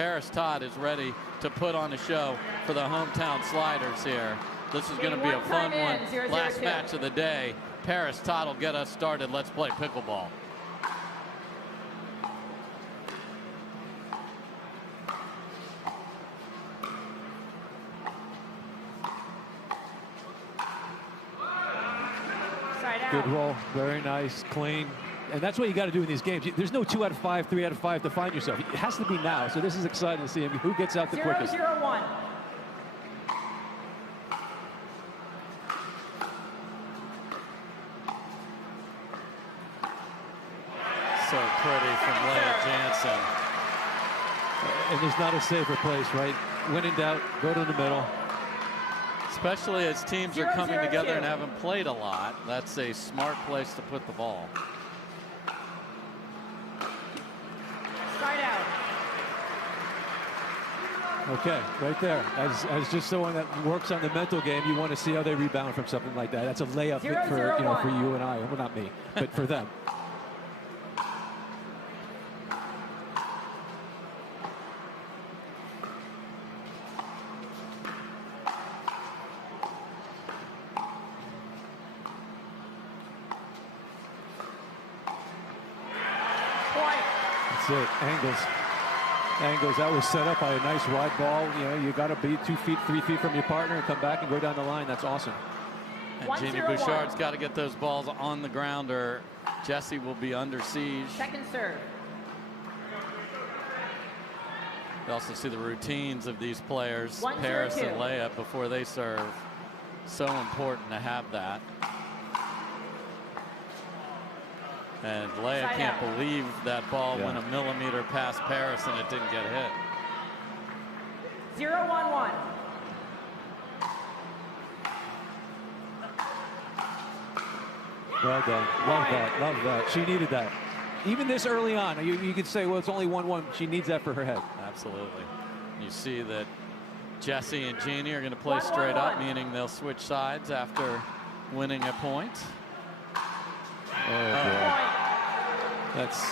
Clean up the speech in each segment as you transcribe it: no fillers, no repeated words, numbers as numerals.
Parris Todd is ready to put on a show for the hometown Sliders here. This is going to be a fun one. Last match of the day. Parris Todd will get us started. Let's play pickleball. Good roll, very nice, clean. And that's what you got to do in these games. There's no 2 out of 5, 3 out of 5 to find yourself. It has to be now. So this is exciting to see him. Who gets out the quickest? 0-0-1. So pretty from Lea Jansen. And there's not a safer place, right? When in doubt, go to the middle. Especially as teams are coming together and haven't played a lot. That's a smart place to put the ball. Side out. Okay, right there. As just someone that works on the mental game, you want to see how they rebound from something like that. That's a layup for you and I. Well, not me, but for them. It. Angles. That was set up by a nice wide ball. You know, you got to be 2 feet, 3 feet from your partner and come back and go down the line. That's awesome. And Genie Bouchard's got to get those balls on the ground or Jessie will be under siege. Second serve. You also see the routines of these players, Parris and Lea, before they serve. So important to have that. And Lea can't believe that ball went a millimeter past Parris and it didn't get hit. 0-1-1. Well done. Love that. Love that. She needed that. Even this early on, you could say, well, it's only 1-1. She needs that for her head. Absolutely. You see that Jessie and Genie are going to play straight up, meaning they'll switch sides after winning a point. Oh, boy. That's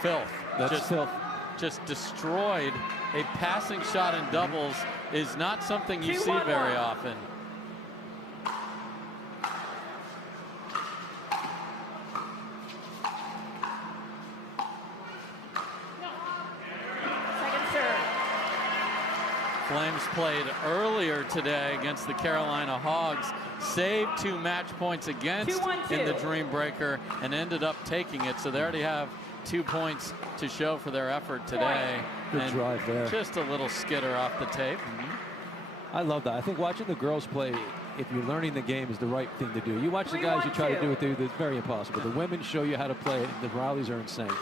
filth. That's filth. Just destroyed. A passing shot in doubles is not something you see very often. Second serve. Flames played earlier today against the Carolina Hogs. Saved 2 match points against in the Dreambreaker and ended up taking it. So they already have 2 points to show for their effort today. Good drive there. Just a little skitter off the tape. I love that. I think watching the girls play, if you're learning the game, is the right thing to do. You watch the guys who try to do it, it's very impossible. The women show you how to play it. The rallies are insane.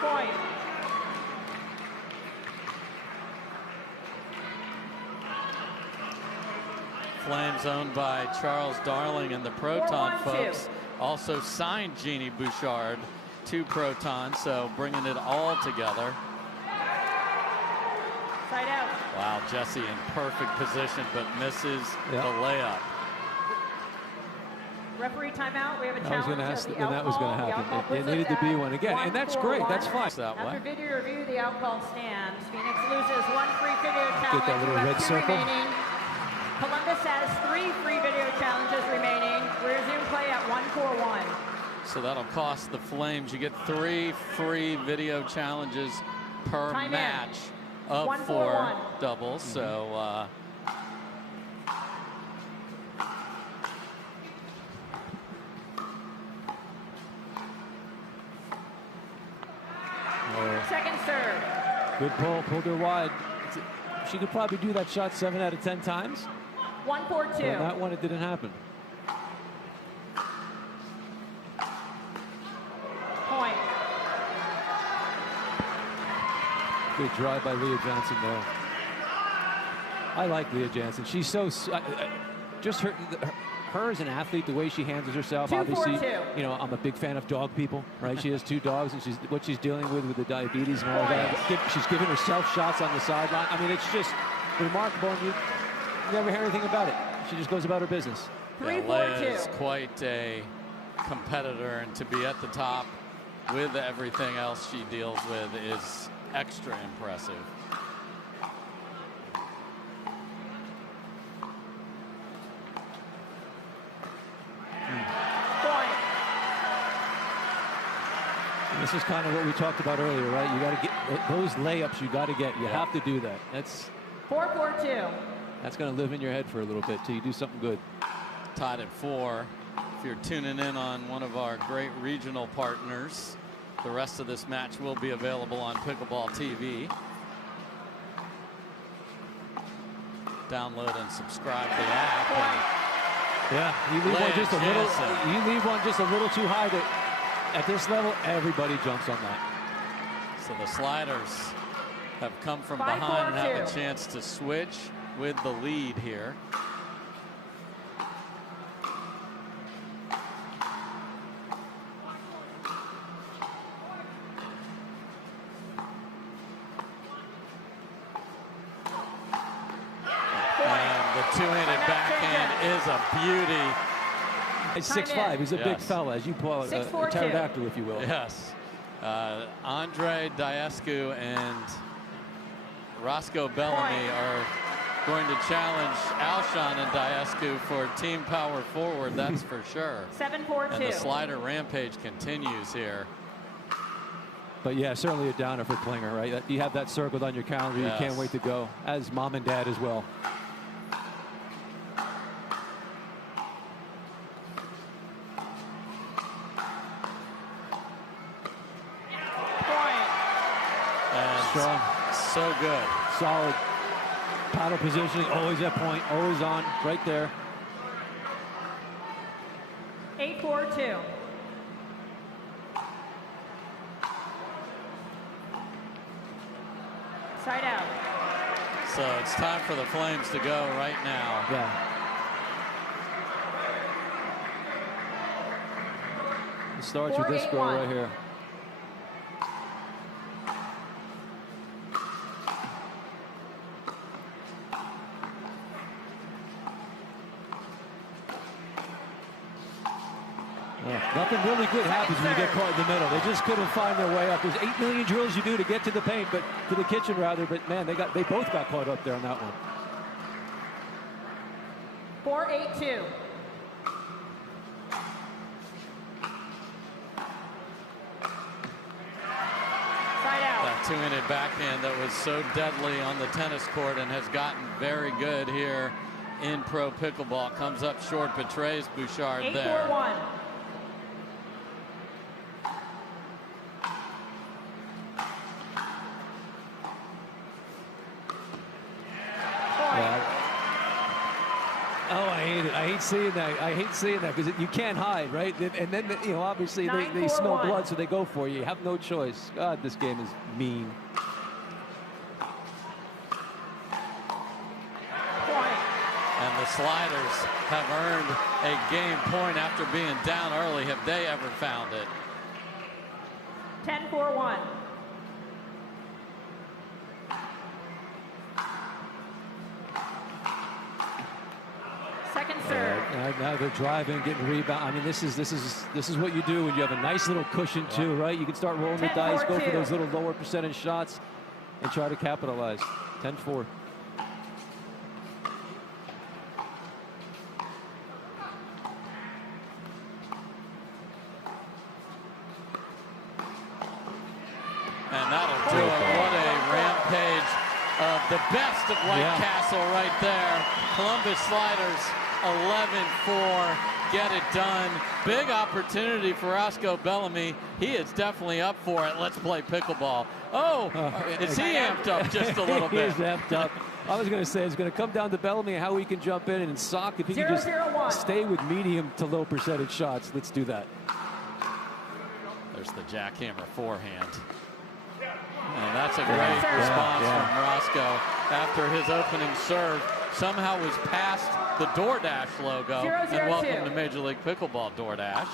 Point. Flames owned by Charles Darling and the Proton folks also signed Genie Bouchard to Proton, so bringing it all together. Side out. Wow, Jessie in perfect position, but misses the layup. Referee timeout. We have a challenge. I was going to ask when that was going to happen. It needed to be one again, and that's great. That's fine. After video review, the out call stands. Phoenix loses 1 free video challenge. Get that little red circle. Remaining. Columbus has 3 free video challenges remaining. We resume play at 1-4-1. So that'll cost the Flames. You get 3 free video challenges per match of 4 doubles. So second serve. Good pull, pulled her wide. She could probably do that shot 7 out of 10 times. 1-4-2. On that one, it didn't happen. Point. Good drive by Lea Jansen there. I like Lea Jansen. She's so just her as an athlete, the way she handles herself. Obviously, you know, I'm a big fan of dog people, right? She has 2 dogs, and what she's dealing with the diabetes and all that. She's giving herself shots on the sideline. I mean, it's just remarkable, and you never hear anything about it. She just goes about her business. Yeah, Lea is quite a competitor, and to be at the top with everything else she deals with is extra impressive. This is kind of what we talked about earlier, right? You got to get those layups. You got to get. You have to do that. That's 4-4-2. That's going to live in your head for a little bit till you do something good. Tied at 4. If you're tuning in on one of our great regional partners, the rest of this match will be available on Pickleball TV. Download and subscribe to the app. Yeah, you leave one just a little. You leave one just a little too high. That at this level, everybody jumps on that. So the sliders have come from behind and have a chance to switch with the lead here. And the two-handed backhand is a beauty. He's 6'5". He's a big fella, as you call it, a pterodactyl, if you will. Yes. Andrei Daescu and Roscoe Bellamy are going to challenge Alshon and Daescu for team power forward, that's for sure. 7-4-2. And the slider rampage continues here. But yeah, certainly a downer for Klinger, right? You have that circled on your calendar. Yes. You can't wait to go, as mom and dad as well. Strong. So good. Solid paddle positioning, always at point, always on, right there. 8-4-2. Side out. So it's time for the Flames to go right now. Yeah. It starts with this girl right here. Nothing really good happens when you get caught in the middle. They just couldn't find their way up. There's 8 million drills you do to get to the paint, but to the kitchen rather. But man, they both got caught up there on that one. 4-8-2. Side out. That two-handed backhand that was so deadly on the tennis court and has gotten very good here in pro pickleball comes up short, betrays Bouchard there. 8-4-1. Oh, I hate it. I hate seeing that. I hate seeing that because you can't hide, right? And then, you know, obviously they smell blood, so they go for you. You have no choice. God, this game is mean. And the sliders have earned a game point after being down early. Have they ever found it? 10-4-1. Second serve. Now they're driving, getting rebound. I mean, this is what you do when you have a nice little cushion too, right? You can start rolling the dice, go for those little lower percentage shots, and try to capitalize. 10-4. And that'll do it. What a rampage of the best of White Castle right there. Columbus Sliders 11-4. Get it done. Big opportunity for Roscoe Bellamy. He is definitely up for it. Let's play pickleball. Oh, is he amped up just a little bit? He is amped up. I was going to say it's going to come down to Bellamy and how he can jump in and sock. If he can just stay with medium to low percentage shots, let's do that. There's the jackhammer forehand. And that's a great response from Roscoe after his opening serve somehow was past the DoorDash logo. And welcome to Major League Pickleball, DoorDash.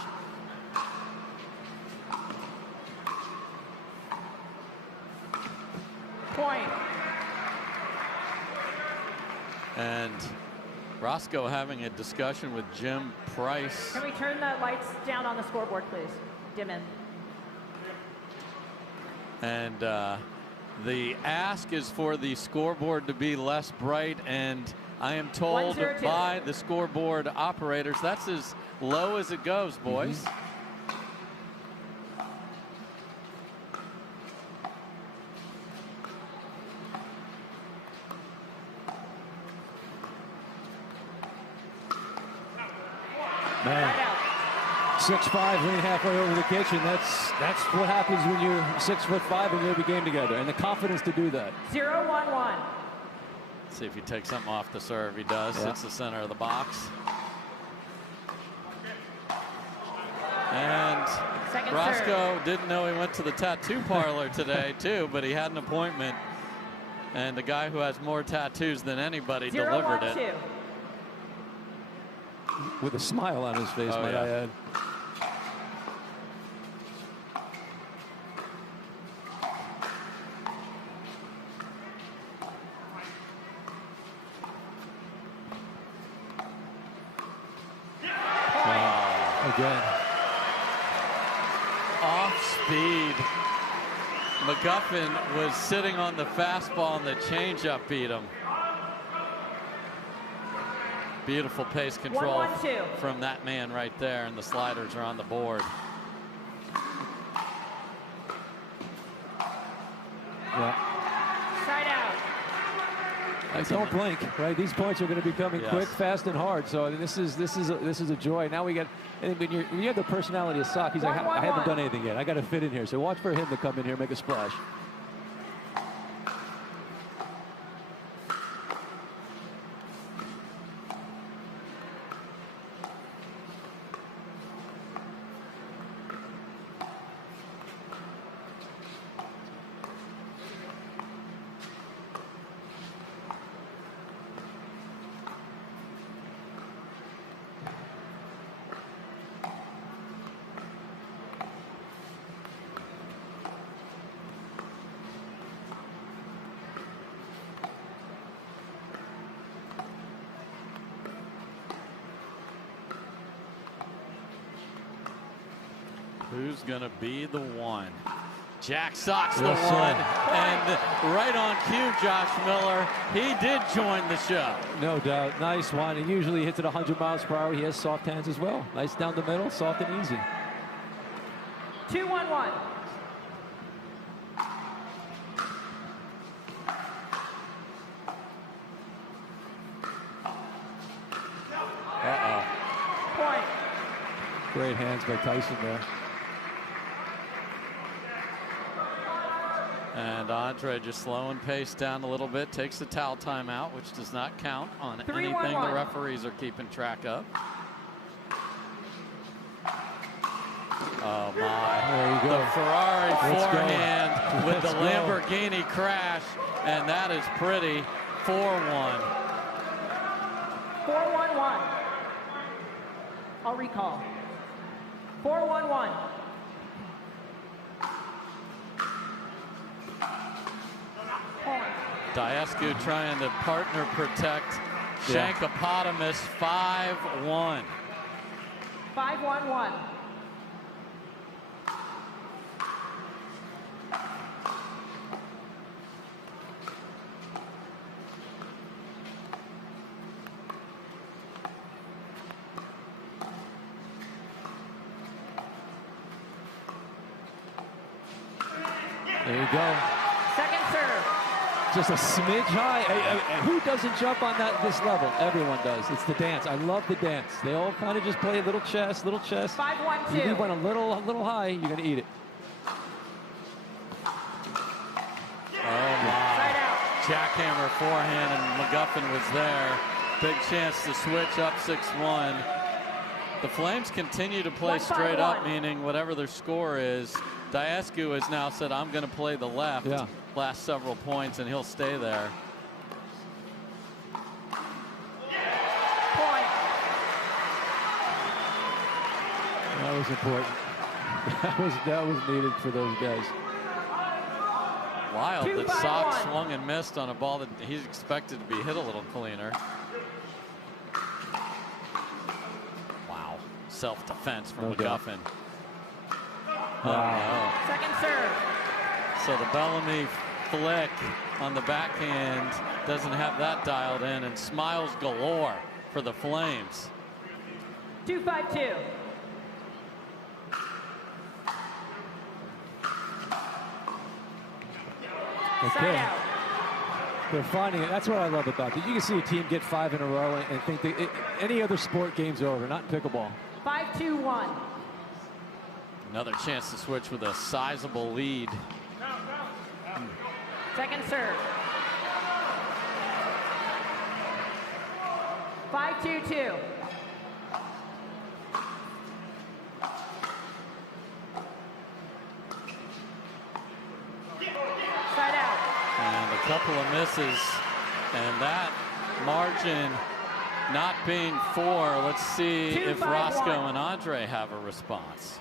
Point. And Roscoe having a discussion with Jim Price. Can we turn the lights down on the scoreboard, please? Dim in. And the ask is for the scoreboard to be less bright, and I am told by the scoreboard operators that's as low as it goes, boys. Man, 6'5", lean halfway over the kitchen. That's what happens when you're 6'5" and you have a game together, and the confidence to do that. 0-1-1. See if he takes something off the serve. He does. Yeah. It's the center of the box. And Roscoe didn't know he went to the tattoo parlor today too, but he had an appointment, and the guy who has more tattoos than anybody delivered it. With a smile on his face, might I add. Again. Off speed. McGuffin was sitting on the fastball and the changeup beat him. Beautiful pace control 1-1-2. from that man right there, and the sliders are on the board. Yeah. Side out. Don't blink, right? These points are going to be coming quick, fast, and hard. So I mean, this is a joy. Now we get. And when you have the personality of Sock, he's like, I haven't done anything yet. I got to fit in here. So watch for him to come in here and make a splash. Who's going to be the one? Jack Sock's the one. And right on cue, Josh Miller. He did join the show. No doubt. Nice one. He usually hits it 100 miles per hour. He has soft hands as well. Nice down the middle, soft and easy. 2-1-1. Point. Great hands by Tyson there. And Andrei just slowing pace down a little bit, takes the towel timeout, which does not count on anything the referees are keeping track of. Oh my, there you go. The Ferrari forehand with the Lamborghini crash, and that is pretty. 4-1. 4-1-1. I'll recall. 4-1-1. Daescu trying to partner protect Shankopotamus. 5-1. 5-1-1. There you go. Second serve. Just a smidge high. Who doesn't jump on this level? Everyone does. It's the dance. I love the dance. They all kind of just play little chess, little chess. 5-1-2. You leave one a little high, you're going to eat it. Oh my. Side out. Jackhammer forehand, and McGuffin was there. Big chance to switch up 6-1. The Flames continue to play straight up, meaning whatever their score is. Daescu has now said, I'm going to play the left last several points, and he'll stay there. Point. That was important. that was needed for those guys. Wild that Sock swung and missed on a ball that he's expected to be hit a little cleaner. Wow. Self-defense from McGuffin. Second serve. So the Bellamy flick on the backhand doesn't have that dialed in, and smiles galore for the Flames. 2-5-2. Okay. They're finding it. That's what I love about it. You can see a team get 5 in a row and think that any other sport game's over, not pickleball. 5-2-1. Another chance to switch with a sizable lead. Second serve. 5-2-2. Side out. And a couple of misses, and that margin not being 4. Let's see if Roscoe and Andrei have a response.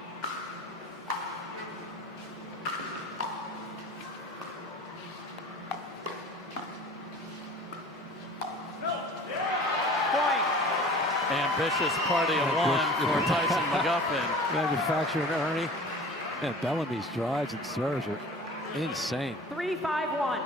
Ambitious party of 1 for Tyson McGuffin. Manufacturing Ernie. And Bellamy's drives and serves are insane. 3-5-1.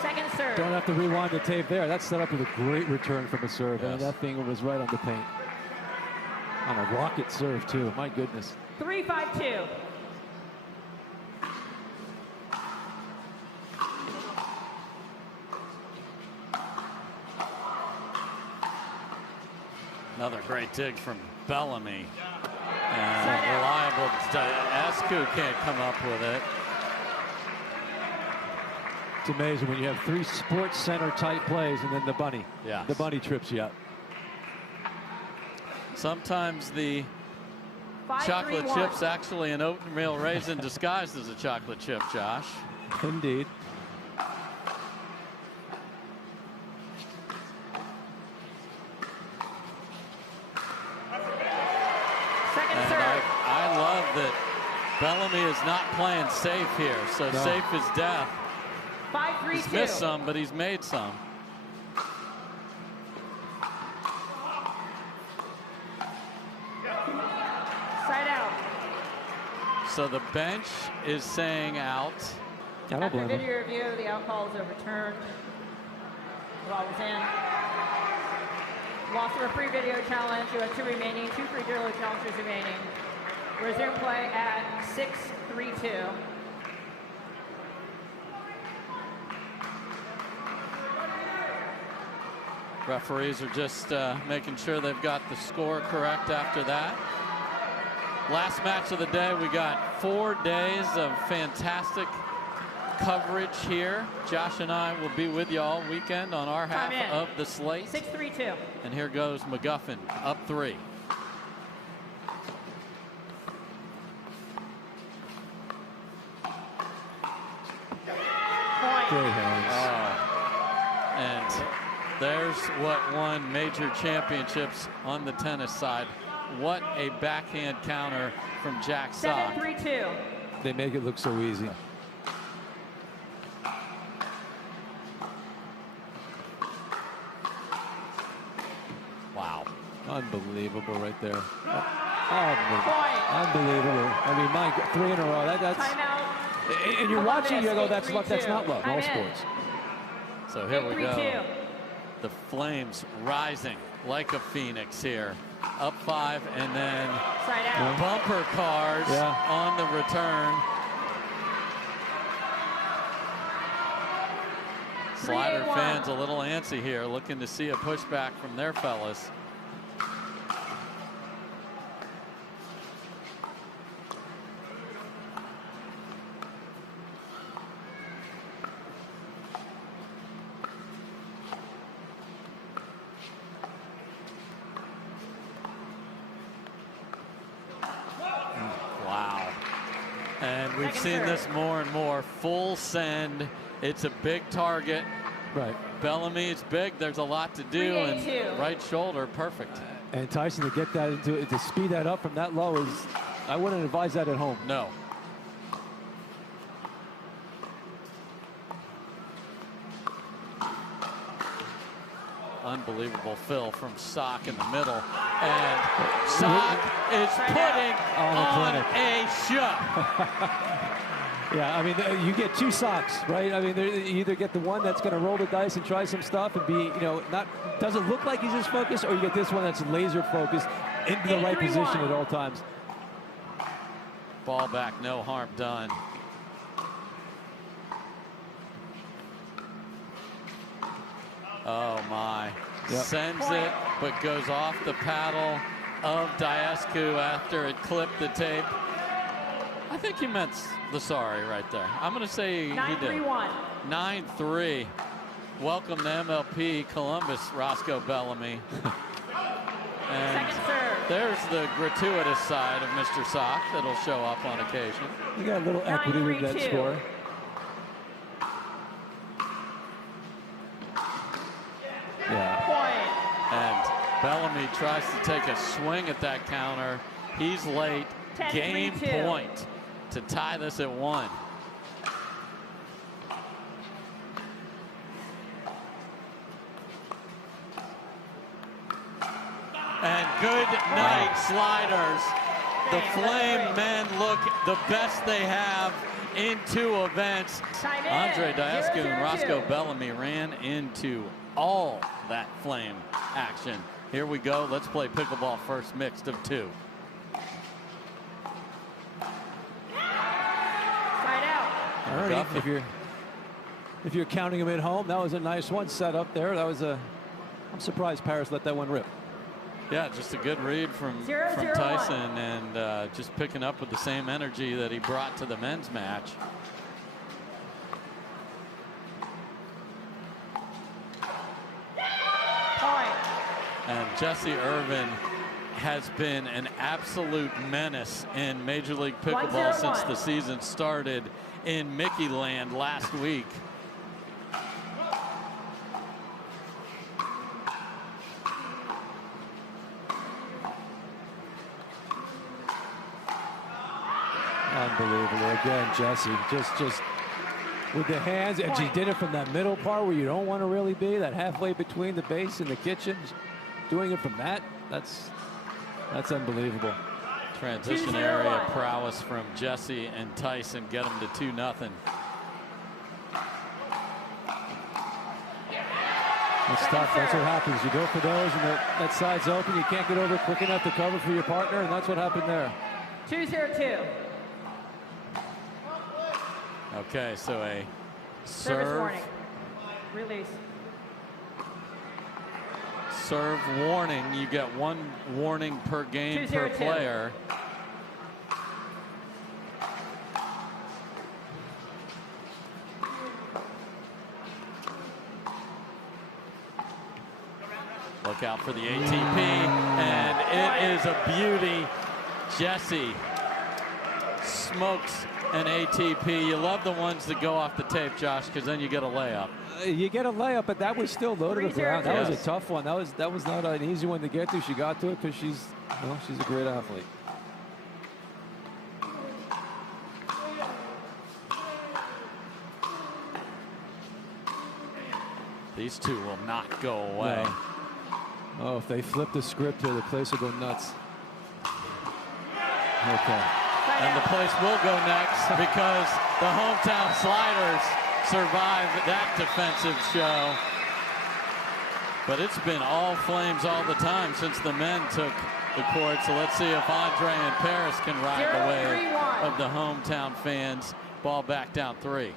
Second serve. Don't have to rewind the tape there. That's set up with a great return from a serve. Yes. And that thing was right on the paint. On a rocket serve, too. My goodness. 3-5-2. Another great dig from Bellamy. And reliable. Daescu can't come up with it. It's amazing when you have 3 sports center type plays and then the bunny. Yeah. The bunny trips you up. Sometimes the chocolate chip's actually an oatmeal raisin disguised as a chocolate chip, Josh. Indeed. I love that Bellamy is not playing safe here, so no. Safe is death. 5-3-2. He's missed some, but he's made some. Side out. So the bench is saying out. After video review, the out call is overturned. The ball was in. Lost the referee video challenge. You have 2 remaining, 2 free video challenges remaining. Resume play at 6-3-2. Referees are just making sure they've got the score correct after that. Last match of the day, we got 4 days of fantastic coverage here. Josh and I will be with you all weekend on our half of the slate. 6-3-2. And here goes McGuffin, up 3. Great hands. And there's what won major championships on the tennis side. What a backhand counter from Jack Sock. 7-3-2. They make it look so easy. Wow. Unbelievable right there. Unbelievable. I mean, my 3 in a row. That's. Timeout. And you're watching, you go, that's luck, that's not luck. All sports. So here we go. The Flames rising like a phoenix here. Up 5 and then Side out. bumper cars on the return. Slider fans a little antsy here, looking to see a pushback from their fellas. Wow. And we've seen this more and more. Full send. It's a big target. Right. Bellamy is big. There's a lot to do. And right shoulder, perfect. And Tyson to get that into it, to speed that up from that low is, I wouldn't advise that at home. No. Unbelievable fill from Sock in the middle. And Sock is putting on a show. Yeah, I mean, you get two Socks, right? I mean, you either get the one that's going to roll the dice and try some stuff and be, you know, doesn't look like he's as focused, or you get this one that's laser focused into the right position at all times. Ball back, no harm done. Oh my. Yep. Sends it, but goes off the paddle of Daescu after it clipped the tape. I think he meant the sorry right there. I'm going to say he did. 9-3. Welcome to MLP Columbus, Roscoe Bellamy. And there's the gratuitous side of Mr. Sock that'll show up on occasion. You got a little equity with that score. Yeah. And Bellamy tries to take a swing at that counter. He's late. Game point to tie this at 1. And good night sliders. The Flame men look the best they have in 2 events. Andrei Daescu and Roscoe Bellamy ran into all that Flame action. Here we go. Let's play pickleball first, mixed of 2. All right, if you're counting them at home, that was a nice one set up there. That was I'm surprised Parris let that one rip. Yeah, just a good read from Tyson, and just picking up with the same energy that he brought to the men's match. And Jessie Irvine has been an absolute menace in Major League Pickleball since the season started in Mickey Land last week. Unbelievable. Again, Jessie, just with the hands, and she did it from that middle part where you don't want to really be, that halfway between the base and the kitchen. Doing it from that's unbelievable. Transition area prowess from Jessie and Tyson get them to 2-0. It's tough. That's what happens. You go for those, and that side's open. You can't get over quick enough to cover for your partner, and that's what happened there. 2-0-2. Okay, so a service warning. Release. Serve warning. You get 1 warning per game per player. Look out for the ATP, and it is a beauty. Jessie smokes an ATP. You love the ones that go off the tape, Josh, because then you get a layup. You get a layup, but that was still low to the ground. That was a tough one. That was not an easy one to get to. She got to it because she's a great athlete. These two will not go away. No. Oh, if they flip the script here, the place will go nuts. Okay. And the place will go next because the hometown Sliders survived that defensive show. But it's been all Flames all the time since the men took the court. So let's see if Andrei and Parris can ride the wave of the hometown fans. Ball back down 3.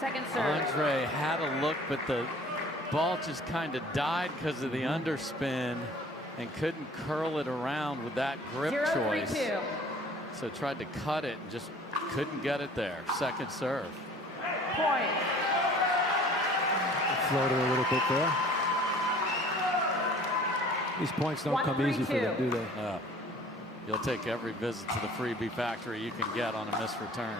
Second serve. Andrei had a look, but the ball just kind of died because of the underspin and couldn't curl it around with that grip choice. 0-3-2. So tried to cut it and just couldn't get it there. Second serve. Point. Floated a little bit there. These points don't come easy for them, do they? No. You'll take every visit to the freebie factory you can get on a missed return.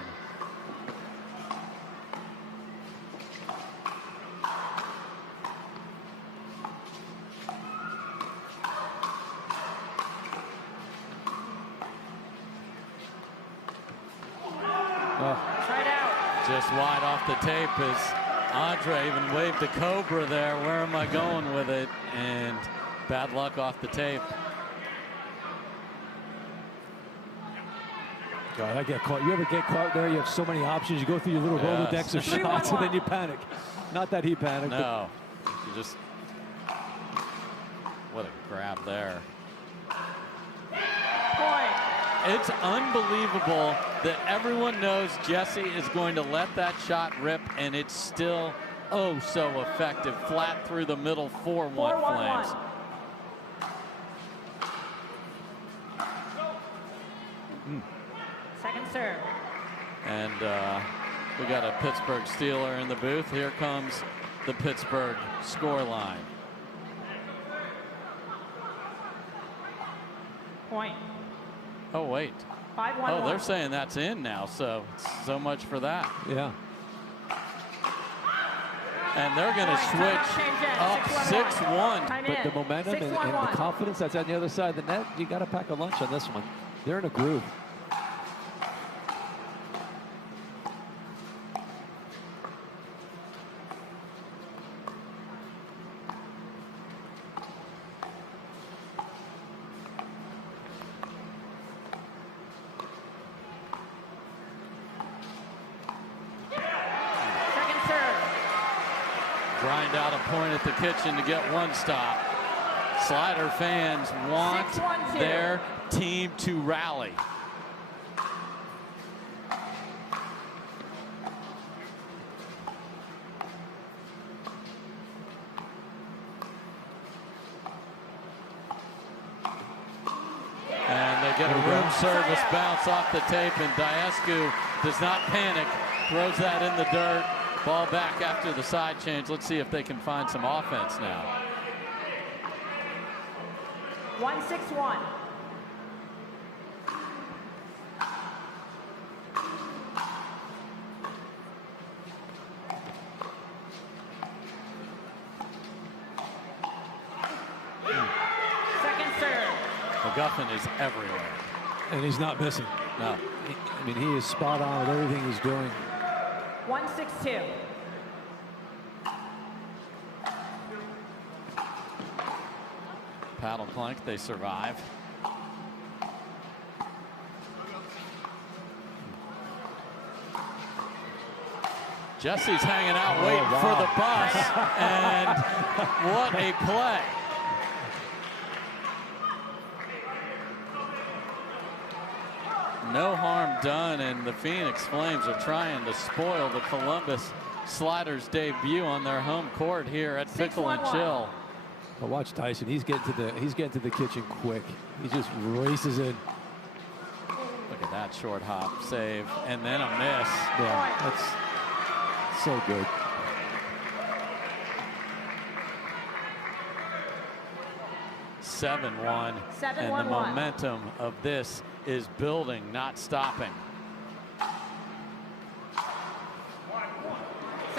Just wide off the tape as Andrei even waved a cobra there. Where am I going with it? And bad luck off the tape. God, I get caught. You ever get caught there? You have so many options. You go through your little Rolodex of shots and then you panic. Not that he panicked. No. You just. What a grab there. Point. It's unbelievable that everyone knows Jessie is going to let that shot rip, and it's still oh so effective. Flat through the middle, 4-1 Flames. Second serve. And we got a Pittsburgh Steeler in the booth. Here comes the Pittsburgh score line. Point. Oh, wait. 5-1. Oh, they're saying that's in now, so much for that. Yeah. And they're going to switch up 6-1. But the momentum and the confidence that's on the other side of the net, you got to pack a lunch on this one. They're in a groove. Grind out a point at the kitchen to get one stop. Slider fans want their team to rally. And they get a room service bounce off the tape, and Daescu does not panic, throws that in the dirt. Ball back after the side change. Let's see if they can find some offense now. 1-6-1. Second serve. McGuffin is everywhere. And he's not missing. No. I mean, he is spot on with everything he's doing. 1-6-2. Paddle plank, they survive. Jessie's hanging out waiting for the bus, and what a play. No harm done, and the Phoenix Flames are trying to spoil the Columbus Sliders debut on their home court here at Pickle and Chill. But watch Tyson. He's getting to the kitchen quick. He just races in. Look at that short hop save, and then a miss. Yeah, that's so good. Seven one, and the momentum of this is building, not stopping.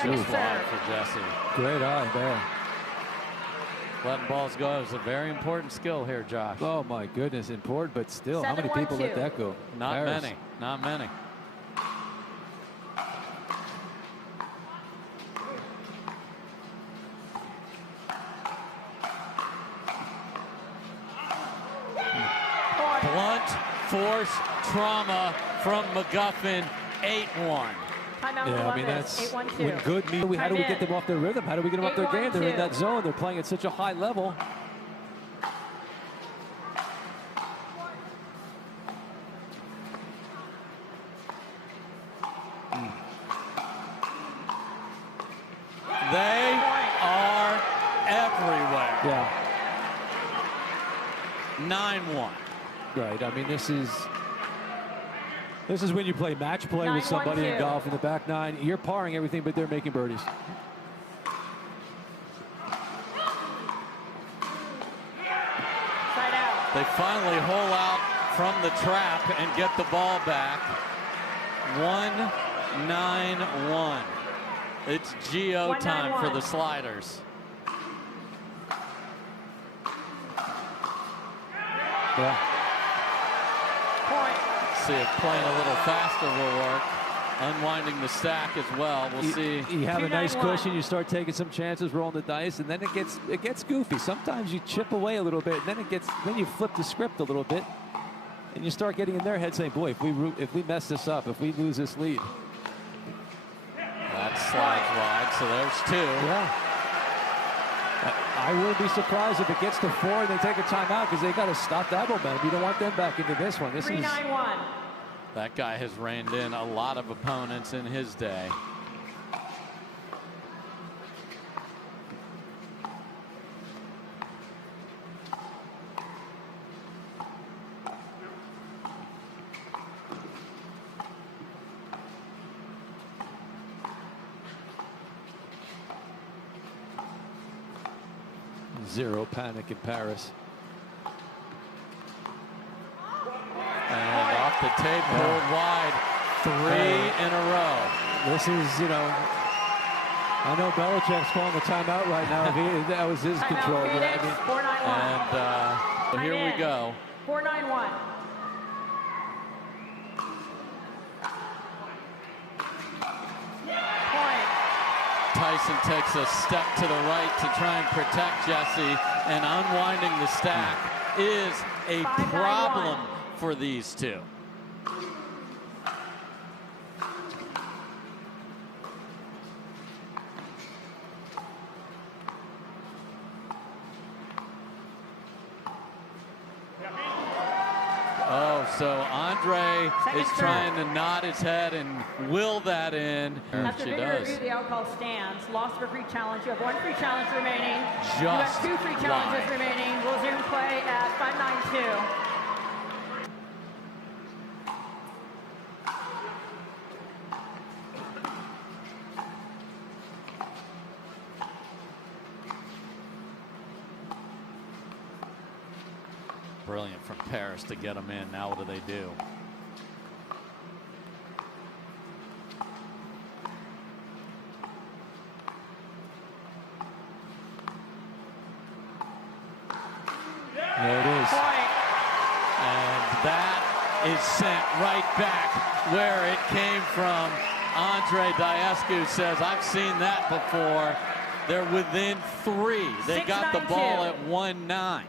Just wide for Jessie. Great eye there. Letting balls go is a very important skill here, Josh. Oh my goodness, important, but still, how many people let that go? Not many, not many. Blunt force trauma from McGuffin, 8-1. Yeah, I mean, that's when good. How do we get them off their rhythm? How do we get them off their game? They're in that zone. They're playing at such a high level. They are everywhere. Yeah. 9-1. Right. I mean, this is when you play match play with somebody in golf in the back nine. You're parring everything, but they're making birdies. They finally hole out from the trap and get the ball back. 1-9-1. It's GO time for the Sliders. Yeah. See if playing a little faster will work. unwinding the stack as well. We'll see. You have a nice 2-9-1. cushion. You start taking some chances, rolling the dice, and then it gets goofy. Sometimes you chip away a little bit, and then you flip the script a little bit, and you start getting in their head saying, "Boy, if we mess this up, if we lose this lead." That slides wide, so there's 2. Yeah. I wouldn't be surprised if it gets to 4 and they take a timeout because they got to stop that momentum. You don't want them back into this one. This 3-9-1. That guy has reined in a lot of opponents in his day. Zero panic in Parris. And off the tape, pulled wide. 3 in a row. This is, I know Belichick's calling the timeout right now. That was his control. But I mean, 4-9-1. And here we go. 4-9-1. Tyson takes a step to the right to try and protect Jessie, and unwinding the stack is a problem for these two. Oh, so Andrei is trying to nod his head and will that in. After She video does. review, the alcohol stands. Lost for free challenge. You have 1 free challenge remaining. Just you have 2 free challenges wide. remaining. We'll zoom play at 5-9-2. Brilliant from Parris to get him in. Now what do they do? there it is. And that is sent right back where it came from. Andrei Daescu says, I've seen that before. They're within 3. They got the ball at 1-9.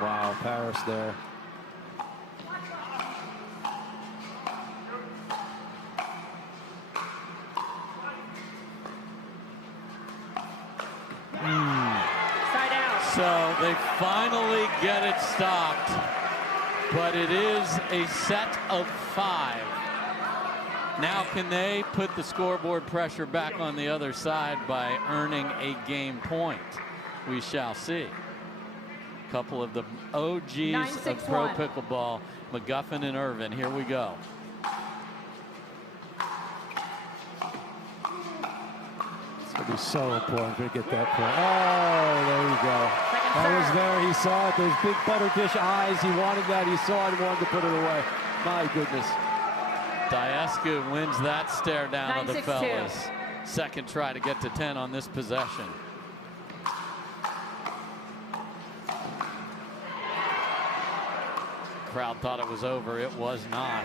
Wow, Parris there. Side out. So they finally get it stopped, but it is a set of 5. Now can they put the scoreboard pressure back on the other side by earning a game point? We shall see. A couple of the OGs of pro pickleball, McGuffin and Irvine. Here we go. It's going to be so important to get that point. Oh, there you go. That was there. He saw it. Those big butter dish eyes. He wanted that. He saw it and wanted to put it away. My goodness. Daescu wins that stare down of the 9-6-2. fellas. Second try to get to 10 on this possession. Crowd thought it was over. It was not.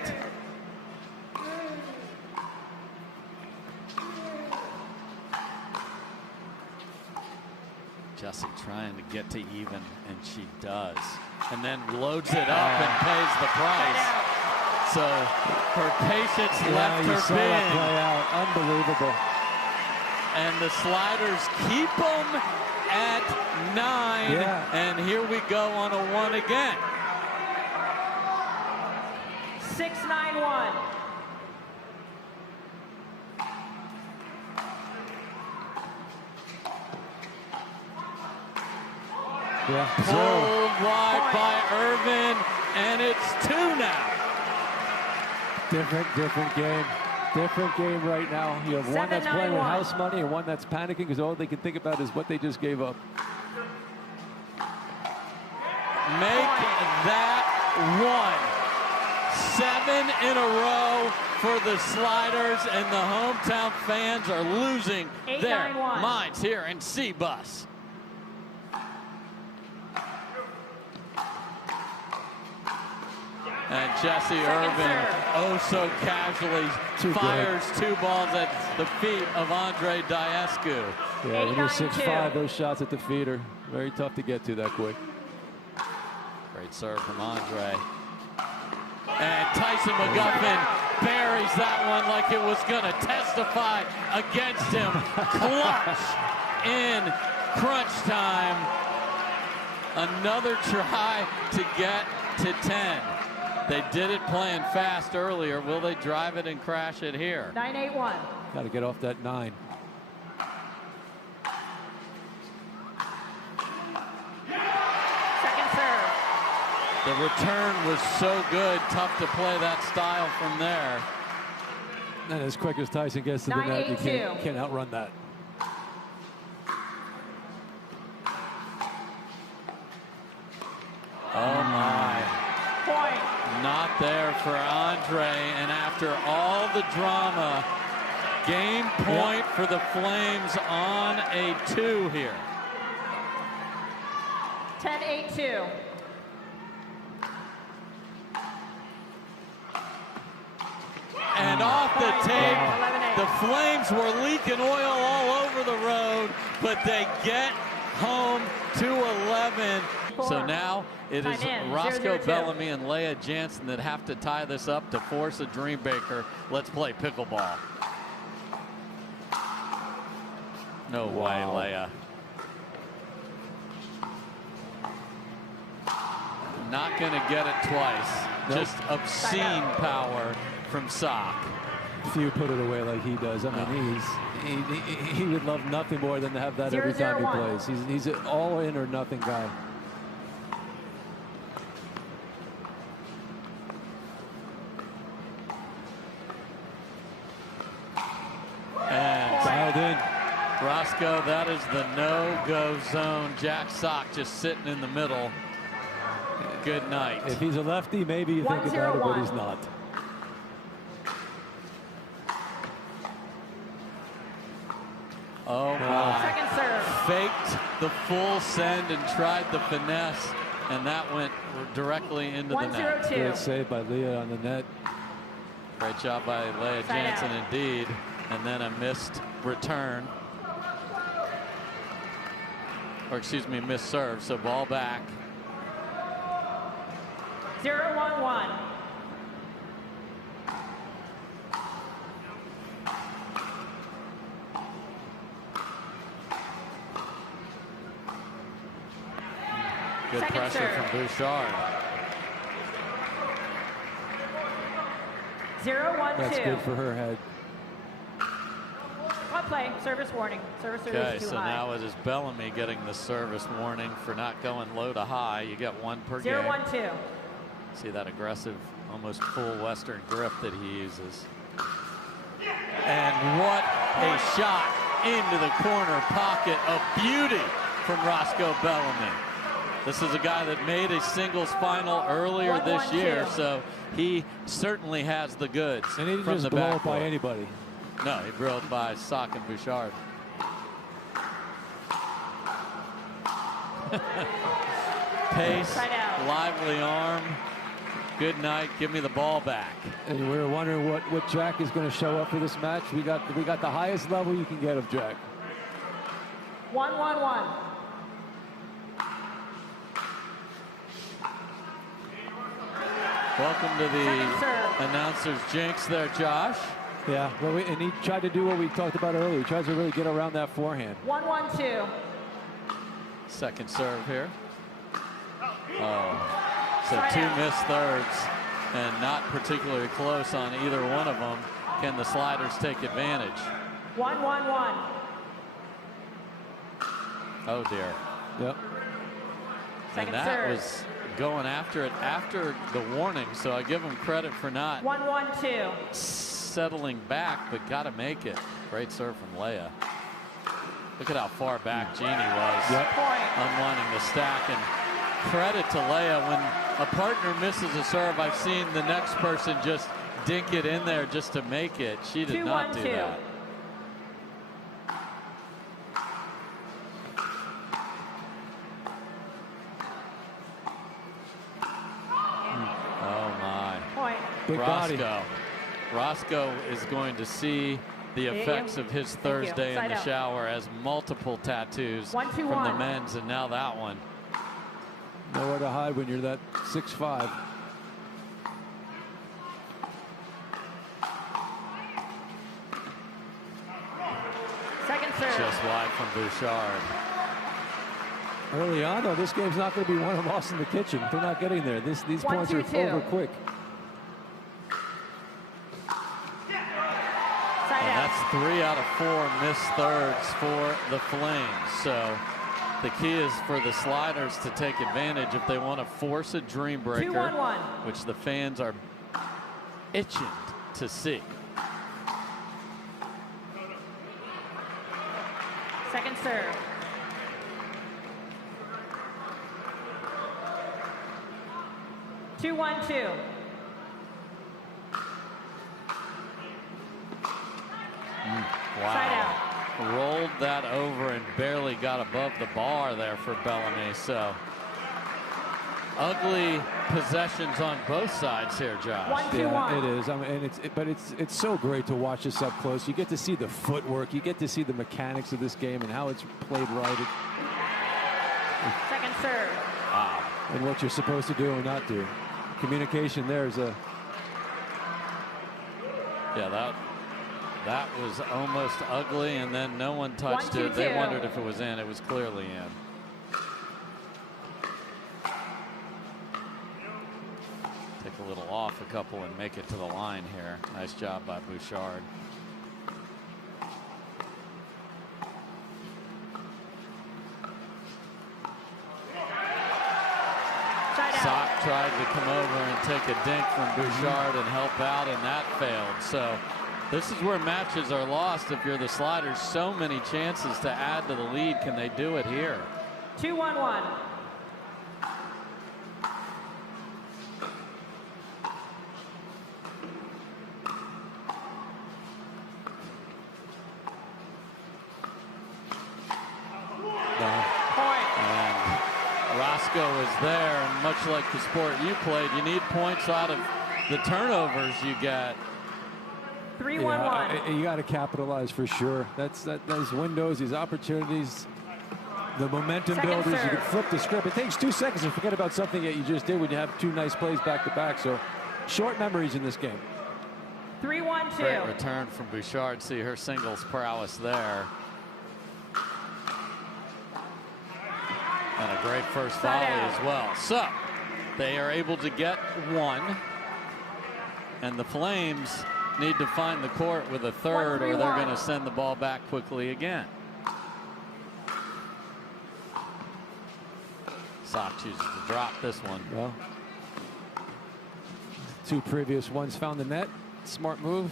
Jessie trying to get to even, and she does. And then loads it up and pays the price. So her patience left her saw that being. play out. Unbelievable. And the sliders keep them at 9. Yeah. And here we go on a 1 again. 6-9-1. Yeah. Pulled wide by Irvine, and it's 2 now. Different game. Different game right now. You have one that's playing with 7-9-1. house money and one that's panicking because all they can think about is what they just gave up. Make that 1. 7 in a row for the Sliders, and the hometown fans are losing their minds here in C-Bus. And Jessie Irvine, oh so casually, fires 2 balls at the feet of Andrei Daescu. Yeah, when you're 6'5", those shots at the feet are very tough to get to that quick. Great serve from Andrei. And Tyson McGuffin buries that one like it was going to testify against him. Clutch in crunch time. Another try to get to 10. They did it playing fast earlier. Will they drive it and crash it here? 9-8-1. Got to get off that 9. Second serve. The return was so good. Tough to play that style from there. And as quick as Tyson gets to the net, you can't outrun that. Oh my. Point. Not there for Andrei, and after all the drama, game point for the Flames on a 2 here. 10-8-2. And off the tape, the Flames were leaking oil all over the road, but they get home to 11. So now it is Roscoe Bellamy and Lea Jansen that have to tie this up to force a Dreambreaker. Let's play pickleball. No way, Lea. Not going to get it twice. Nope. Just obscene power from Sock. Few put it away like he does. I mean, he would love nothing more than to have that every time he plays. He's an all in or nothing guy. And dialed in. Roscoe, that is the no-go zone. Jack Sock just sitting in the middle. Good night. If he's a lefty, maybe you think about it, but he's not. Oh my. Second serve. Faked the full send and tried the finesse, and that went directly into the net. Great save by Lea on the net. Great job by Lea Jansen indeed. And then a missed return. Or excuse me, missed serve, so ball back. 0-1-1. Good pressure from Bouchard. 0-1-2. That's good for her head. One play, service warning. Service too Okay, so high. now it is Bellamy getting the service warning for not going low to high. You get 1 per game. 0-1-2. See that aggressive, almost full Western grip that he uses. And what a shot into the corner pocket. A beauty from Roscoe Bellamy. This is a guy that made a singles final earlier this year, so he certainly has the goods. And he didn't from just the blow backcourt. it by anybody. No, he drilled by Sock and Bouchard. Pace, lively arm. Good night. Give me the ball back. And we were wondering what Jack is going to show up for this match. We got the highest level you can get of Jack. 1-1-1. Welcome to the announcer's jinx there, Josh. Yeah, well, and he tried to do what we talked about earlier. He tries to really get around that forehand. 1-1-2. Second serve here. Oh, so 2 missed thirds and not particularly close on either one of them. Can the sliders take advantage? 1-1-1. Oh dear. Yep. And that was going after it after the warning, so I give him credit for not 1-1-2. settling back, but got to make it. Great serve from Lea. Look at how far back Genie was. Yep. Unwinding the stack, and credit to Lea. When a partner misses a serve, I've seen the next person just dink it in there just to make it. She did not do that. Oh my. Big body. Roscoe is going to see the effects of his Thursday in the shower as multiple tattoos from the men's, and now that one. Nowhere to hide when you're that 6'5". Second serve. Just wide from Bouchard. Early on, though, this game's not going to be won or lost in the kitchen. They're not getting there. These points are over quick. And that's 3 out of 4 missed thirds for the Flames. So the key is for the Sliders to take advantage if they want to force a Dreambreaker, which the fans are itching to see. Second serve. Two, 1-2. Wow. Side out. Rolled that over and barely got above the bar there for Bellamy. So ugly possessions on both sides here, Josh. 1-2-1. Yeah, it is. I mean, and it's so great to watch this up close. You get to see the footwork. You get to see the mechanics of this game and how it's played right. Second serve. Wow. And what you're supposed to do and not do. Communication there is a. Yeah, that was almost ugly, and then no one touched it. They wondered if it was in. It was clearly in. Take a little off a couple and make it to the line here. Nice job by Bouchard. Sock tried to come over and take a dink from Bouchard and help out, and that failed. So this is where matches are lost if you're the Sliders. So many chances to add to the lead. Can they do it here? 2-1-1. Roscoe is there, and much like the sport you played, you need points out of the turnovers you get. 3-1-1. Yeah, you got to capitalize for sure. Those windows, these opportunities, the momentum builders. You can flip the script. It takes 2 seconds to forget about something that you just did when you have 2 nice plays back to back. So short memories in this game. 3-1-2. Great return from Bouchard. See her singles prowess there. And a great first volley as well. So they are able to get 1. And the Flames need to find the court with a third, or they're going to send the ball back quickly again. Sock chooses to drop this one. Well, 2 previous ones found the net. Smart move.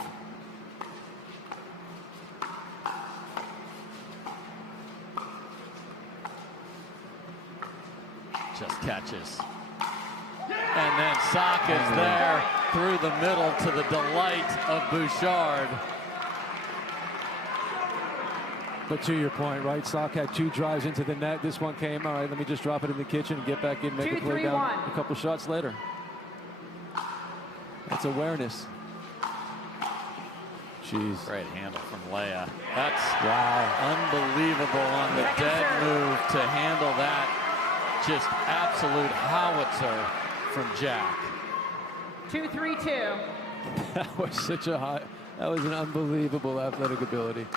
Just catches. And then Sock is there through the middle to the delight of Bouchard. But to your point, right? Sock had 2 drives into the net. This one came, all right, let me just drop it in the kitchen and get back in, make a play down a couple shots later. That's awareness. Jeez. Great handle from Lea. That's unbelievable on the dead move to handle that. Just absolute howitzer from Jack. 2-3-2. That was such a high, that was an unbelievable athletic ability.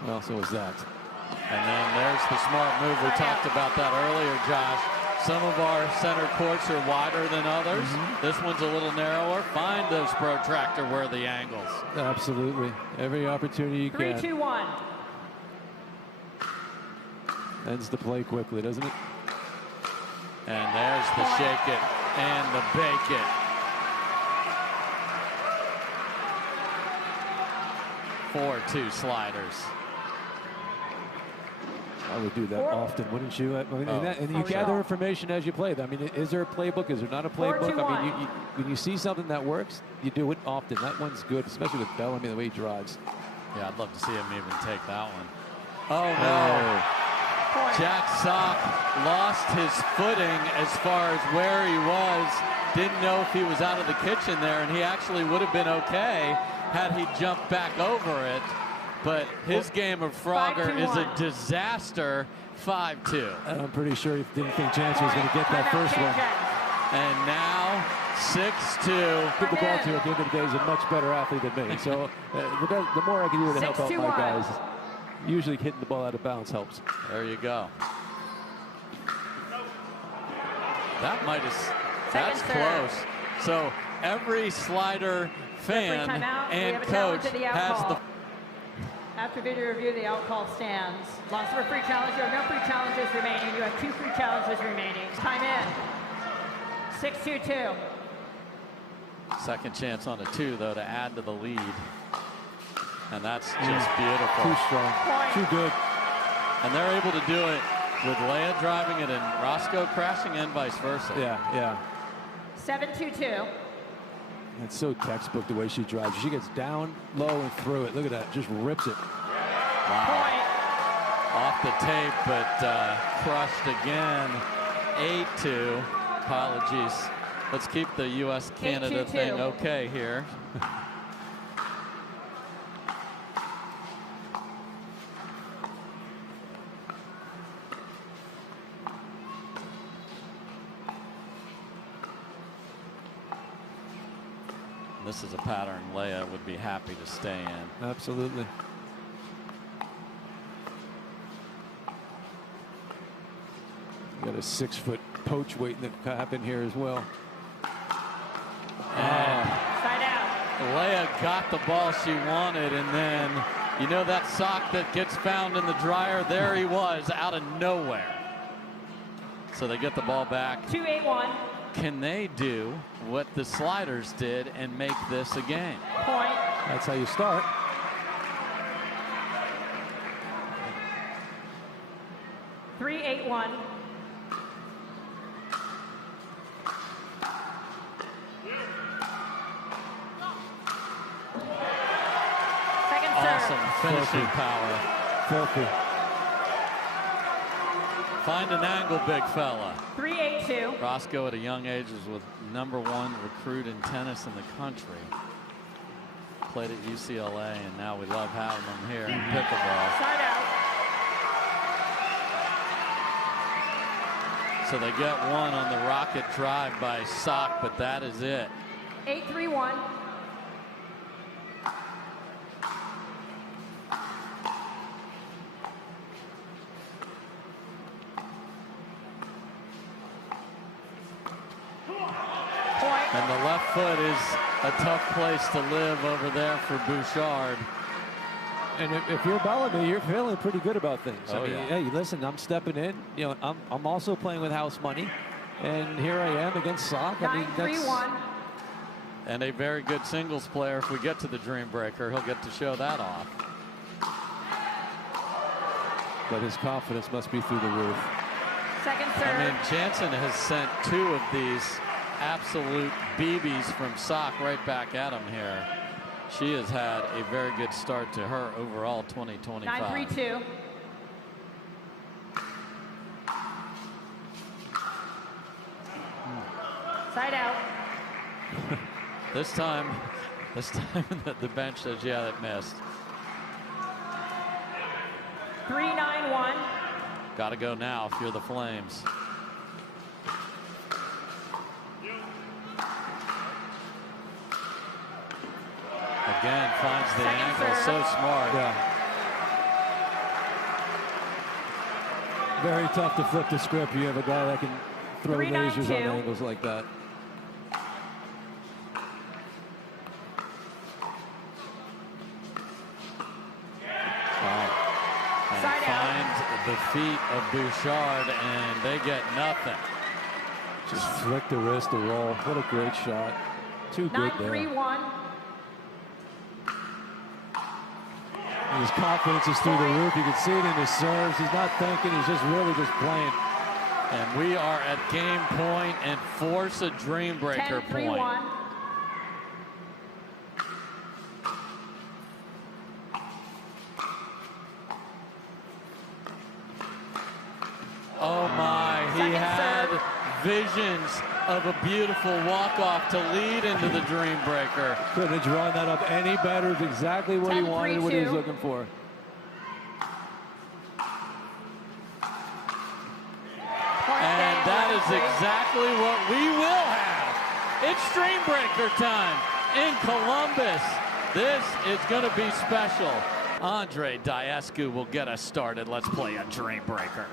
What else was that? And then there's the smart move. We talked about that earlier, Josh. Some of our center courts are wider than others. This one's a little narrower. Find those protractor-worthy angles. Absolutely. Every opportunity you can. 3-2-1. Ends the play quickly, doesn't it? And there's the shake it and the bake it. 4-2 Sliders. I would do that often, wouldn't you? I mean, and you gather information as you play. I mean, is there a playbook? Is there not a playbook? I mean, when you see something that works, you do it often. That one's good, especially with Bellamy, the way he drives. Yeah, I'd love to see him even take that one. Oh, no. Jack Sock lost his footing as far as where he was. Didn't know if he was out of the kitchen there, and he actually would have been okay had he jumped back over it. But his game of Frogger is a disaster, 5-2. And I'm pretty sure he didn't think Jansen was going to get that first one. And now 6-2. Give the ball to at the end of the day is a much better athlete than me. So the more I can do to help out my guys, usually hitting the ball out of bounds helps. There you go. That might have, that's close. So every Slider fan and coach has the. After video review, the out call stands. Lost of a free challenge. You have no free challenges remaining. You have 2 free challenges remaining. Time in. 6-2-2. Second chance on a 2, though, to add to the lead. And that's just beautiful. Too strong. Too good. And they're able to do it with Lea driving it and Roscoe crashing in, vice versa. Yeah. 7-2-2. It's so textbook the way she drives. She gets down, low, and through it. Look at that. Just rips it. Wow. Off the tape, but crushed again. 8-2. Apologies. Let's keep the U.S.-Canada thing okay here. This is a pattern Lea would be happy to stay in. Absolutely. Got a 6-foot poach waiting to happen here as well. And Lea got the ball she wanted, and then, you know that sock that gets found in the dryer? There he was, out of nowhere. So they get the ball back. 2-8-1. Can they do what the Sliders did and make this a game? Point. That's how you start. (3-8-1). Second serve. Awesome finishing power. Filthy. Find an angle, big fella. 3-8-2. Roscoe at a young age was #1 recruit in tennis in the country. Played at UCLA, and now we love having him here in pickleball. Side out. So they get one on the rocket drive by Sock, but that is it. 8-3-1. And the left foot is a tough place to live over there for Bouchard. And if you're Bellamy, you're feeling pretty good about things. Oh, I mean, yeah. hey, listen, I'm stepping in. You know, I'm also playing with house money, and here I am against Sock. I mean, 9-3-1. And a very good singles player. If we get to the Dreambreaker, he'll get to show that off. But his confidence must be through the roof. Second serve. I mean, Jansen has sent 2 of these absolute BBs from Sock right back at him here. She has had a very good start to her overall 2025. 9-3-2. Side out. This time the bench says, yeah, that missed. 3-9-1. Got to go now if you're the Flames. Again, finds the angle. So smart. Yeah. Very tough to flip the script. You have a guy that can throw 3-9-2. lasers on angles like that. And finds the feet of Bouchard, and they get nothing. Just flick the wrist to roll. What a great shot. Too good there. 9-3-1. And his confidence is through the roof. You can see it in his serves. He's not thinking. He's just really just playing. And we are at game point and force a Dreambreaker point. 10-3-1. visions of a beautiful walk-off to lead into the Dreambreaker. Couldn't have drawn that up any better. It's exactly what he wanted, what he was looking for. And that is exactly what we will have. It's Dreambreaker time in Columbus. This is going to be special. Andrei Daescu will get us started. Let's play a Dreambreaker.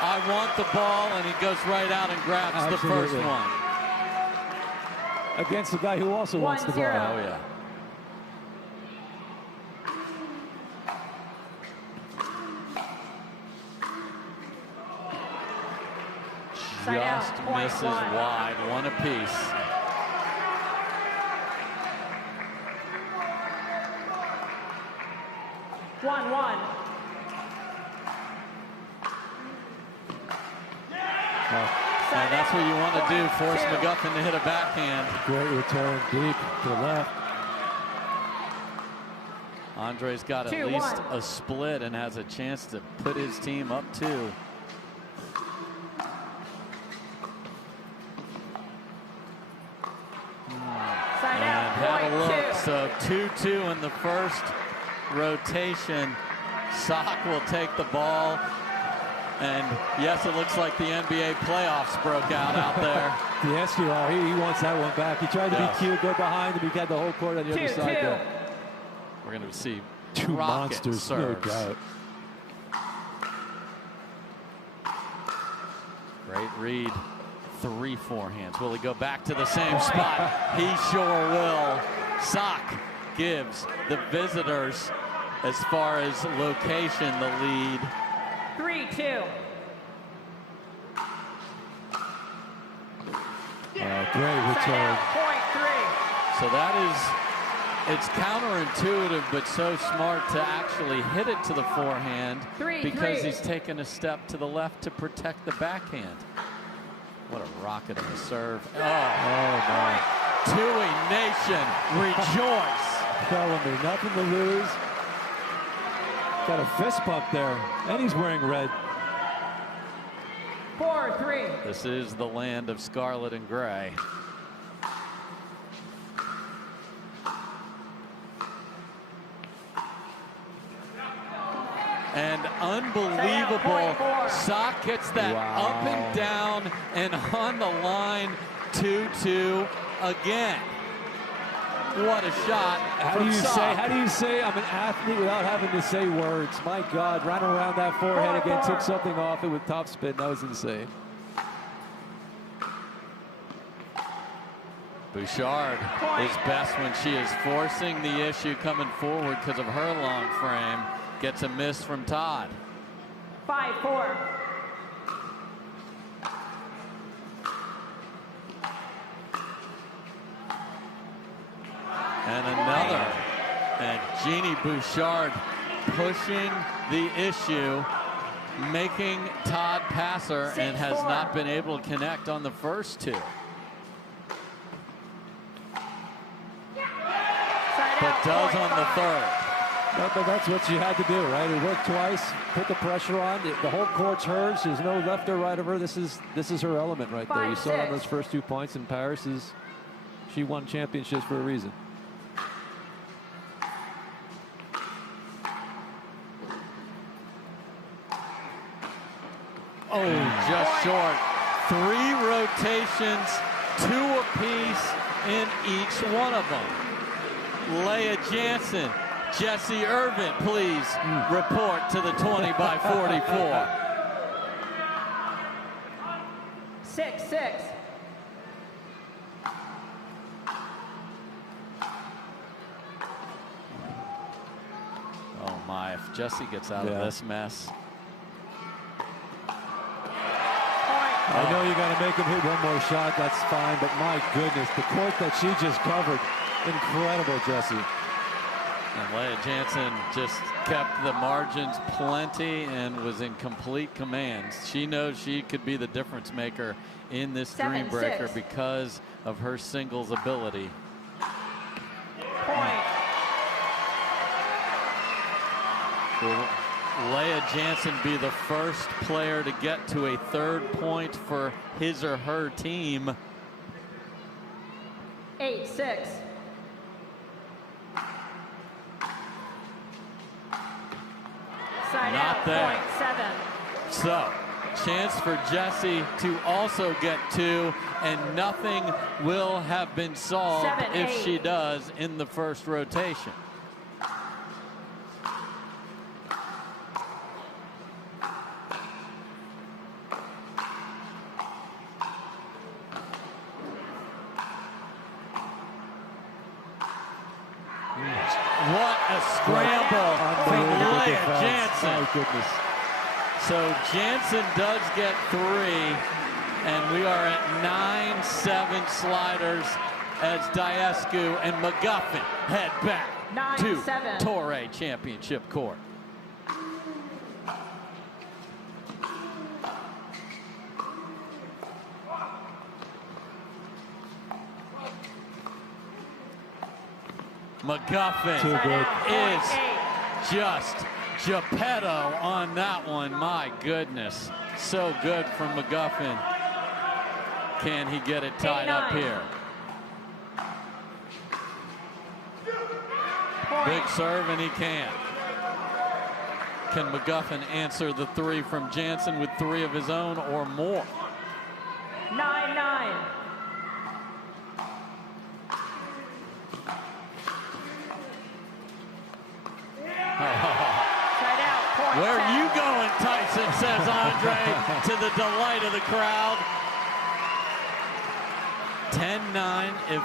I want the ball, and he goes right out and grabs the first one. Against the guy who also wants the ball. Oh, yeah. Just misses wide, one apiece. One. And that's what you want to do, force McGuffin to hit a backhand. Great return, deep to the left. Andrei's got at least a split and has a chance to put his team up 2. And have a look. So 2-2 in the first rotation. Sock will take the ball. And yes, it looks like the NBA playoffs broke out there. Daescu, he wants that one back. He tried to be cute, go behind him. He got the whole court on the other side there. We're going to see 2 monsters, serves. No doubt. Great read. 3 forehands. Will he go back to the same spot? He sure will. Sock gives the visitors, as far as location, the lead. 3-2. Great return. So that is, it's counterintuitive, but so smart to actually hit it to the forehand because he's taken a step to the left to protect the backhand. What a rocket of a serve. Oh my. Tui Nation, rejoice. Bellamy, nothing to lose. Got a fist bump there, and he's wearing red. 4-3. This is the land of scarlet and gray. And unbelievable, Sock gets that up and down and on the line. 2-2 again. What a shot. How do you say I'm an athlete without having to say words? My God, ran around that forehead again, took something off it with top spin. That was insane. Bouchard is best when she is forcing the issue coming forward because of her long frame. Gets a miss from Todd. 5-4. And another. And Genie Bouchard pushing the issue, making Todd pass her, and has not been able to connect on the first 2. But does on the third. But that's what you had to do, right? It worked twice, put the pressure on. The whole court's hers. There's no left or right of her. This is her element right there. You saw it on those first 2 points, and Parris she won championships for a reason. Oh, just short. 3 rotations, 2 apiece in each one of them. Lea Jansen, Jessie Irvine, please report to the 20 by 44. 6-6. Oh my, if Jessie gets out of this mess. I know you got to make him hit one more shot. That's fine, but my goodness, the court that she just covered. Incredible, Jessie. And Lea Jansen just kept the margins plenty and was in complete command. She knows she could be the difference maker in this Dreambreaker because of her singles ability. Point. Lea Jansen be the first player to get to a 3rd point for his or her team. 8-6. Side Not out, there. point 7. So, chance for Jessie to also get 2, and nothing will have been solved 7, if 8. she does in the first rotation. What a scramble from Lea Jansen. My goodness. So Jansen does get 3, and we are at 9-7 sliders as Daescu and McGuffin head back to 9-7. Torrey Championship Court. McGuffin is just Geppetto on that one. My goodness. So good from McGuffin. Can he get it tied up here? Big serve, and he can. Can McGuffin answer the 3 from Jansen with 3 of his own or more? 9-9. Where are you going, Tyson, says Andrei, to the delight of the crowd. 10-9. If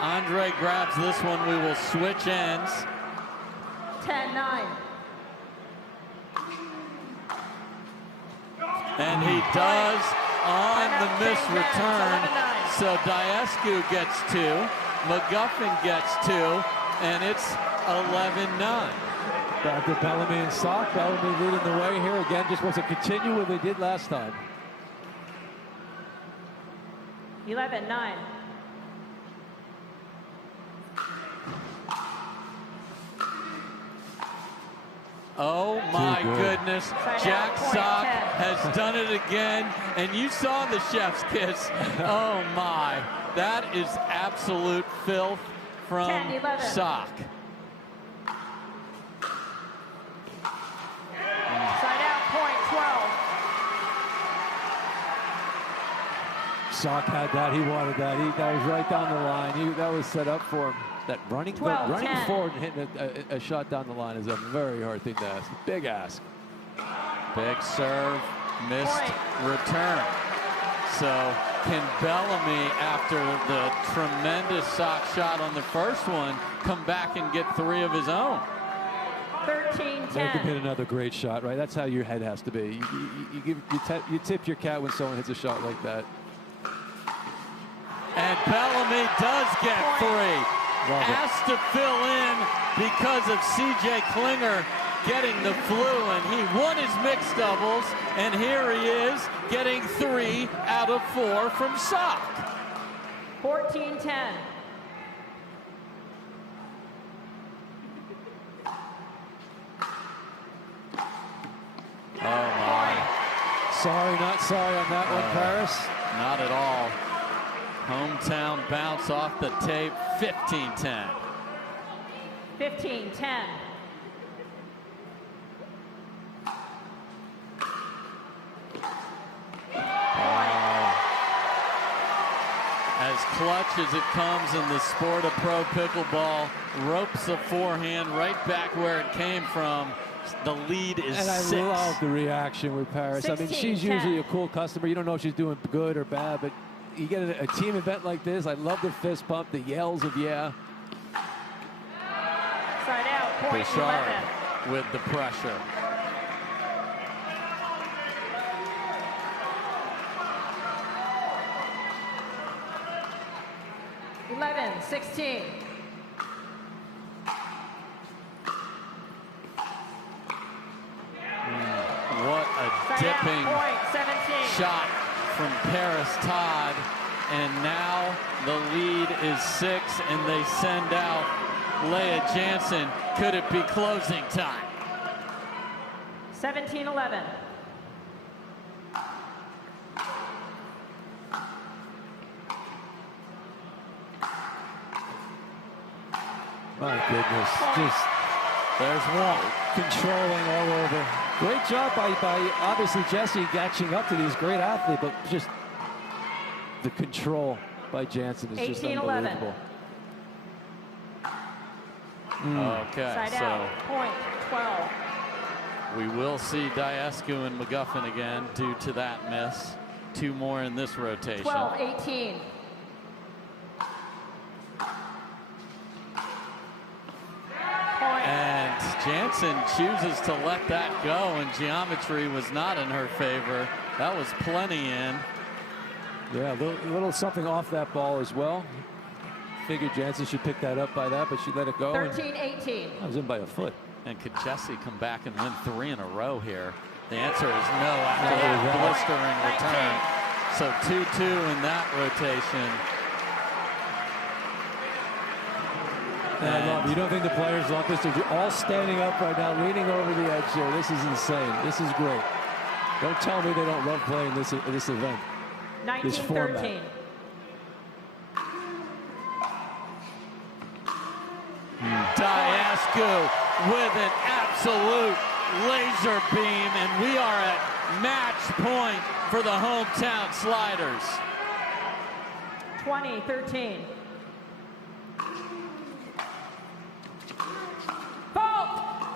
Andrei grabs this one, we will switch ends. 10-9. And he does on the miss return. So Daescu gets 2, McGuffin gets 2, and it's 11-9. Back to Bellamy and Sock. Bellamy leading the way here again. Just wants to continue what they did last time. 11-9. Oh my goodness. Jack Sock 10. has done it again. And you saw the chef's kiss. Oh my. That is absolute filth from 10-11. Sock. Side out, point 12. Sock had that. He wanted that. That was right down the line. That was set up for him. That running forward and hitting a shot down the line is a very hard thing to ask. Big ask. Big serve, missed return. So can Bellamy, after the tremendous Sock shot on the first one, come back and get 3 of his own? 13-10. They can hit another great shot, right? That's how your head has to be. You tip your cap when someone hits a shot like that. And Bellamy does get 3. Has to fill in because of C.J. Klinger getting the flu, and he won his mixed doubles, and here he is getting 3 out of 4 from Sock. 14-10. Oh my. Sorry, not sorry on that one, Parris. Not at all. Hometown bounce off the tape, 15-10. 15-10. As clutch as it comes in the sport of pro pickleball, ropes a forehand right back where it came from. The lead is 6. And I love the reaction with Parris. I mean, she's usually a cool customer. You don't know if she's doing good or bad, but you get a team event like this. I love the fist pump, the yells of yeah. Side out, point Bouchard 11. with the pressure. Eleven, 16. What a dipping shot from Parris Todd. And now the lead is 6, and they send out Lea Jansen. Could it be closing time? 17-11. My goodness, just there's one. Controlling all over. Great job by obviously Jessie catching up to these great athletes, but just the control by Jansen is just unbelievable. Okay, Side so out, point 12. we will see Daescu and McGuffin again due to that miss. 2 more in this rotation. 12-18. And Jansen chooses to let that go, and geometry was not in her favor. That was plenty in. Yeah, a little something off that ball as well. Figured Jansen should pick that up by that, but she let it go. 13-18. That was in by a foot. And could Jessie come back and win 3 in a row here? The answer is no after that blistering return. So 2-2 in that rotation. And I love it. You don't think the players love this? They're all standing up right now, leaning over the edge here. This is insane. This is great. Don't tell me they don't love playing this event. 19-13. Daescu with an absolute laser beam, and we are at match point for the hometown Sliders. 20-13.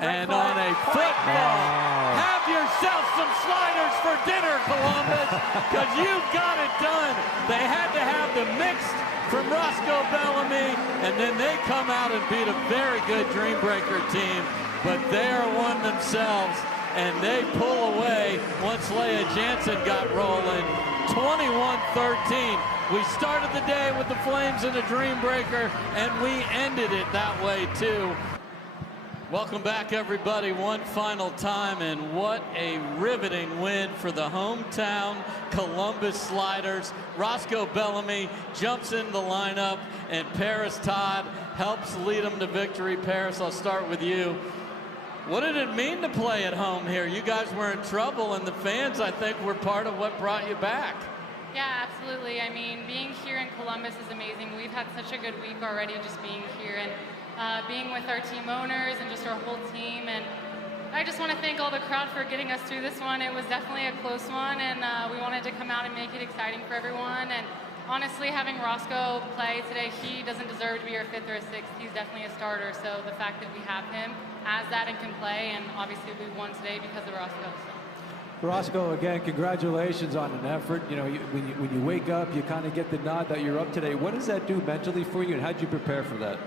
And on a football, have yourself some sliders for dinner, Columbus, because you've got it done. They had to have the mixed from Roscoe Bellamy, and then they come out and beat a very good Dreambreaker team, but they are one themselves, and they pull away once Lea Jansen got rolling. 21-13. We started the day with the Flames and a Dreambreaker, and we ended it that way too. Welcome back, everybody, one final time, and what a riveting win for the hometown Columbus Sliders. Roscoe Bellamy jumps in the lineup, and Parris Todd helps lead them to victory. Parris, I'll start with you. What did it mean to play at home here? You guys were in trouble, and the fans, I think, were part of what brought you back. Yeah, absolutely. I mean, being here in Columbus is amazing. We've had such a good week already just being here, and being with our team owners and just our whole team. And I just want to thank all the crowd for getting us through this one. It was definitely a close one, and we wanted to come out and make it exciting for everyone. And honestly, having Roscoe play today, he doesn't deserve to be our 5th or a 6th. He's definitely a starter. So the fact that we have him as that and can play, and obviously we won today because of Roscoe. So. Roscoe, again, congratulations on an effort. You know, when you wake up, you kind of get the nod that you're up today. What does that do mentally for you, and how did you prepare for that?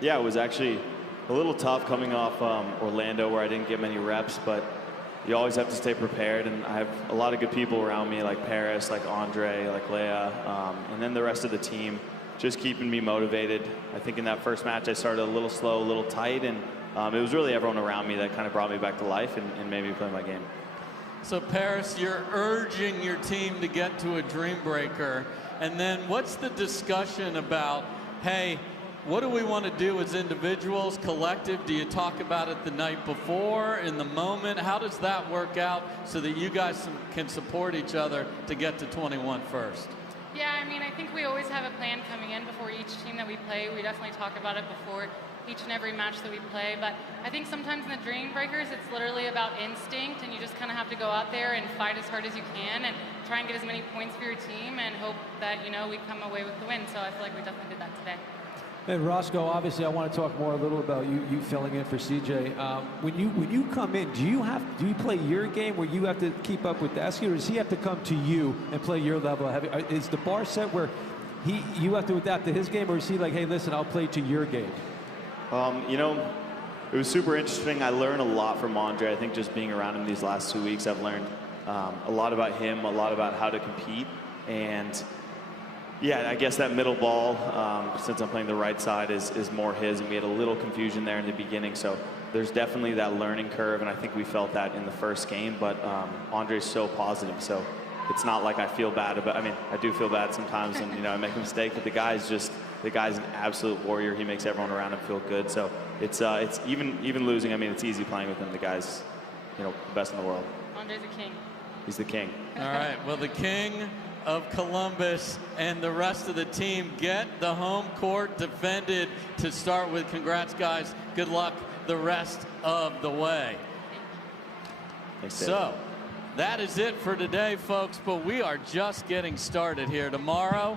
Yeah, it was actually a little tough coming off Orlando, where I didn't get many reps, but you always have to stay prepared, and I have a lot of good people around me, like Parris, like Andrei, like Lea, and then the rest of the team just keeping me motivated. I think in that first match I started a little slow, a little tight, and it was really everyone around me that kind of brought me back to life and made me play my game. So Parris, you're urging your team to get to a Dreambreaker, and then what's the discussion about, hey, what do we want to do as individuals, collective? Do you talk about it the night before, in the moment? How does that work out so that you guys can support each other to get to 21 first? Yeah, I mean, I think we always have a plan coming in before each team that we play. We definitely talk about it before each and every match that we play. But I think sometimes in the Dreambreakers, it's literally about instinct, and you just kind of have to go out there and fight as hard as you can and try and get as many points for your team and hope that, you know, we come away with the win. So I feel like we definitely did that today. And Roscoe, obviously, I want to talk more a little about you filling in for CJ. When you come in, do you play your game where you have to keep up with Daescu, or does he have to come to you and play your level? Is the bar set where you have to adapt to his game, or is he like, hey, listen, I'll play to your game? You know, it was super interesting. I learned a lot from Andrei. I think just being around him these last 2 weeks, I've learned a lot about him, a lot about how to compete, and yeah, I guess that middle ball, since I'm playing the right side, is more his, and we had a little confusion there in the beginning, so there's definitely that learning curve, and I think we felt that in the first game, but Andrei's so positive, so it's not like I feel bad about, I mean, I do feel bad sometimes, and, you know, I make a mistake, but the guy's an absolute warrior. He makes everyone around him feel good, so it's even losing, I mean, it's easy playing with him. The guy's you know, the best in the world. Andrei's a king. He's the king. All right, well, the king of Columbus and the rest of the team get the home court defended to start with. Congrats, guys. Good luck the rest of the way. Thanks, Dave. So that is it for today, folks, but we are just getting started here. Tomorrow,